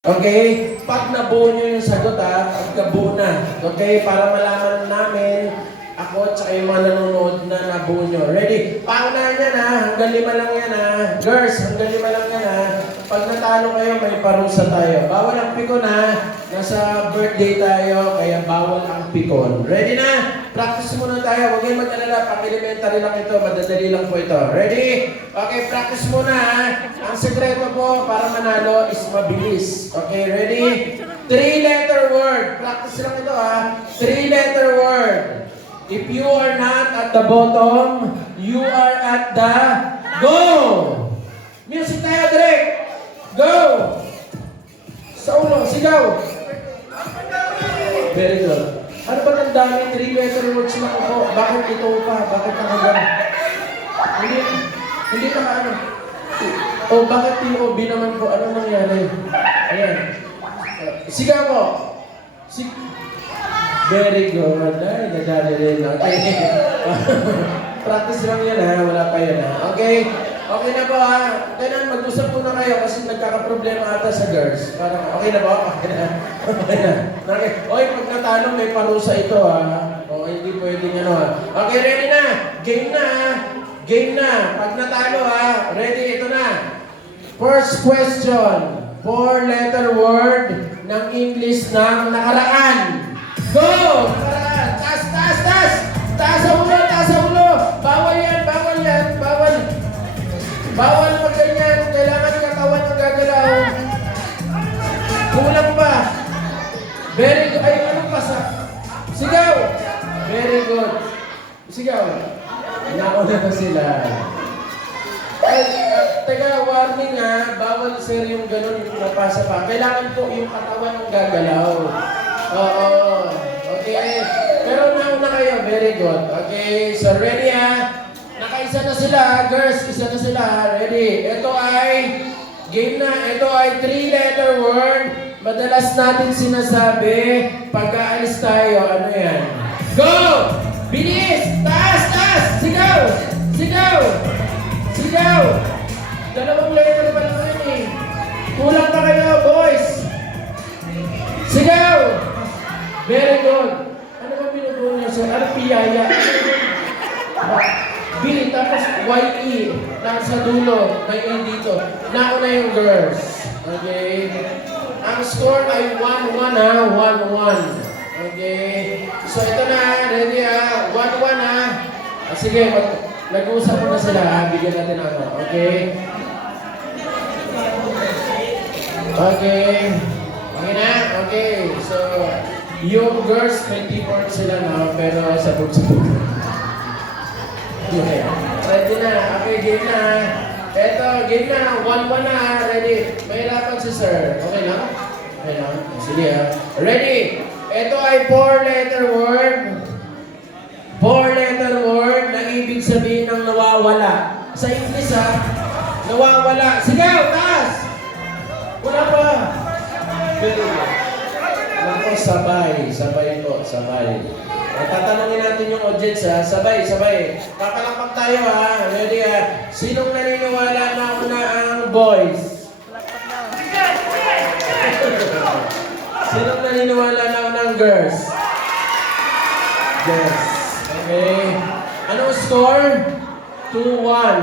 Okay? Pag nabuo nyo yung sagot pag nabuo na. Okay? Para malaman namin, ako at saka yung mga nanonood na nabuo nyo. Ready? Paunahan yan hanggang 5 lang yan Girls, hanggang 5 lang yan Pag natalo kayo, may parusa tayo. Bawal ang pikon Nasa birthday tayo, kaya bawal ang pikon. Ready na? Practice muna tayo. Huwag kayong mag-alala. Pang-elementary lang ito. Madadali lang po ito. Ready? Okay, practice muna Ang sekreto po para manalo is mabilis. Okay, ready? 3-letter word. Practice lang ito 3-letter word. If you are not at the bottom, you are at the go! Music tayo, direct! Go! Sa ulo, sigaw! Very good. Ano ba ng dami 3-letter words na ako? Bakit ito pa? Bakit nakagano? Hindi ka ano? O bakit TOB naman po? Ano nangyari? Ayan. Sigaw po! Very good. Ay, nadali rin. Okay. Practice lang yan Wala pa yan Okay. Okay na po Kailan mag-usap po na kayo kasi nagkakaproblema ata sa girls. Parang okay na po? Okay na. Okay na. Okay. Oy, pag natalo may parusa ito O, hindi pwedeng Okay, ready na. Game na Game na. Pag natalo ready, ito na. First question. 4-letter word ng English ng nakaraan. Go! Nakaraan. Taas, taas, taas! Taas ang ulo, taas ang ulo! Bawal yan, bawal yan, bawal. Bawal pag ganyan. Kailangan katawan ng gagalaw. Kulang pa. Very good. Ay, anong pasa? Sigaw! Very good. Sigaw. Nauna na sila. Ay, teka, warning bawal sir yung ganun, yung napasa pa. Kailangan po yung katawan ng gagalaw. Oo. Okay. Pero nauna kayo. Very good. Okay. So, ready Nakaisa na sila. Girls, isa na sila. Ready. Ito ay game na. Ito ay 3-letter word. Madalas natin sinasabi pag aalis tayo. Ano yan? Go! Bilis! Taas! Taas! Sigaw! Sigaw! Sigaw! 2 letter pa lang yun Kulang pa kayo, boys! Sigaw! Very good. Ano ba binubuo niyo sir? Ano piyaya? Billy, tapos YE. Nasa dulo. May E dito. Nauna yung girls. Okay? Ang score ay 1-1 1-1. Okay? So ito na. Ready 1-1 Sige, nag-uusap mo na sila Bigyan natin Okay? Okay. Okay na? Okay. So, yung girls, may teamwork sila pero sabog-sabog. Okay. Ready na. Okay, game na. Eto, game na. 1-1 na. Ready. Mahirapan si sir. Okay lang? Okay lang. Sige Ready. Ito ay 4-letter word. 4-letter word na ibig sabihin ng nawawala. Sa English nawawala. Sigaw! Taas! Wala pa. Very good. Ako, sabay. Sabay po, sabay. Tatanungin natin yung audience Sabay, sabay. Kapalakpak tayo Ready Sinong naniniwala na una ang boys? Sinong naniniwala na una ang girls? Yes. Okay. Anong score? 2-1.